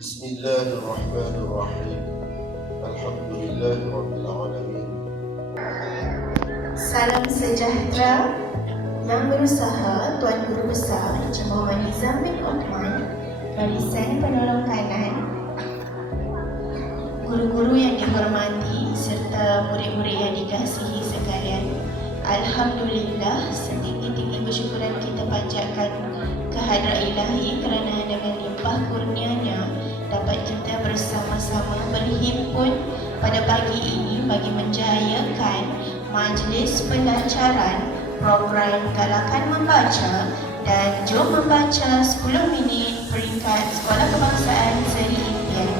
Bismillahirrahmanirrahim. Alhamdulillahirrabbilalamin. Salam sejahtera. Yang berusaha Tuan Guru Besar Encik Muhammad Nizam bin Uthman, Barisan Penolong Kanan, guru-guru yang dihormati serta murid-murid yang dikasihi sekalian. Alhamdulillah, setinggi-tinggi bersyukuran kita panjatkan kehadrat Ilahi kerana dengan limpah kurnianya dapat kita bersama-sama berhimpun pada pagi ini bagi menjayakan majlis pelajaran program Galakan Membaca dan Jom Membaca 10 Minit peringkat Sekolah Kebangsaan Seri Impian.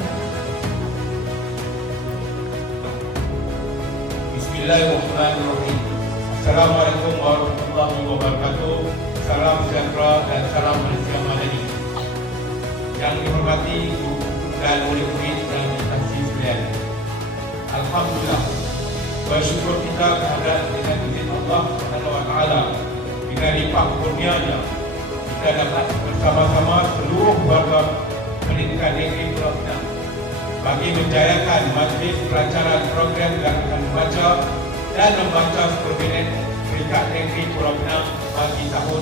Bismillahirrahmanirrahim. Assalamualaikum warahmatullahi wabarakatuh. Salam sejahtera dan salam Malaysia Madani. Yang dihormati guru dan murid-murid yang dikasihi sekalian. Alhamdulillah, bersyukur kita kehadrat dengan izin Allah Subhanahu wa taala, dengan limpah kurnianya kita dapat bersama-sama seluruh warga pendidikan negeri Pulau Pinang bagi menjayakan majlis pelajaran program Galakan Membaca dan Membaca 10 Minit peringkat negeri Pulau Pinang bagi tahun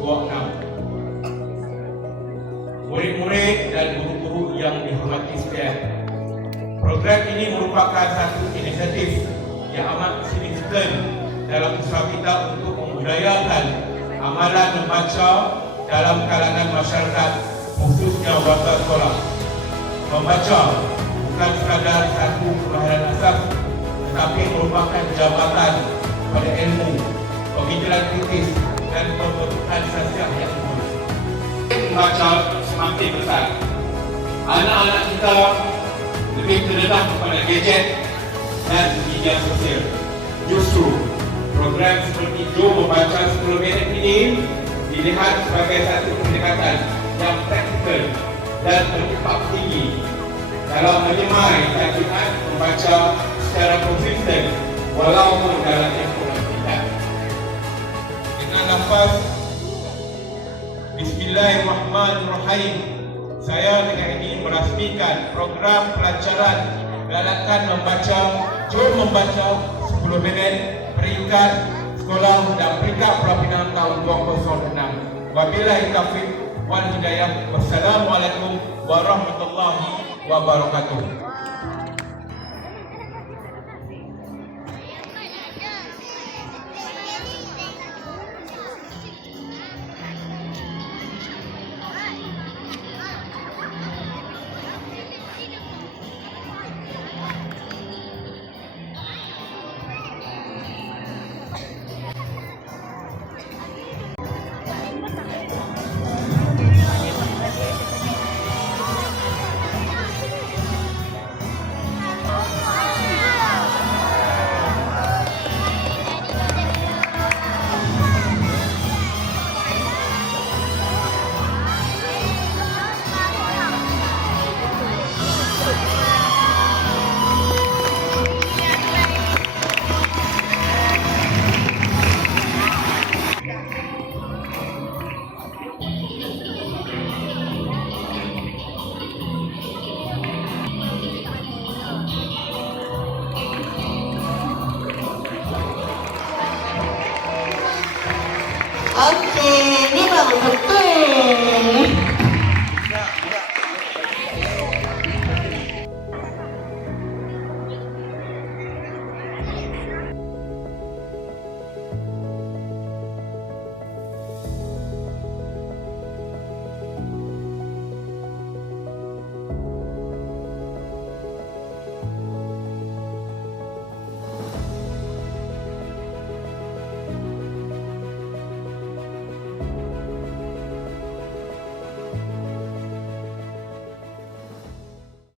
2026. Murid-murid dan guru-guru yang dihormati sekalian, program ini merupakan satu inisiatif yang amat signifikan dalam usaha kita untuk membudayakan amalan membaca dalam kalangan masyarakat, khususnya warga sekolah. Membaca bukan sekadar satu kemahiran asas, tetapi merupakan jabatan pada ilmu, pemikiran kritis dan pembentukan sosial yang bagus. Membaca semakin besar, anak-anak kita lebih terdedah kepada gadget dan media sosial. Justru program seperti Jom Membaca 10 Minit ini dilihat sebagai satu pendekatan yang praktikal dan berimpak tinggi dalam menyemai tabiat membaca secara konsisten walaupun dalam tempoh yang singkat. Dengan lafaz Bismillahirrahmanirrahim, saya dengan ini merasmikan program pelajaran Galakan Membaca Jom Membaca 10 Minit peringkat sekolah dan peringkat Pulau Pinang tahun 2026. Wabillahi taufiq wal hidayah. Wassalamualaikum warahmatullahi wabarakatuh.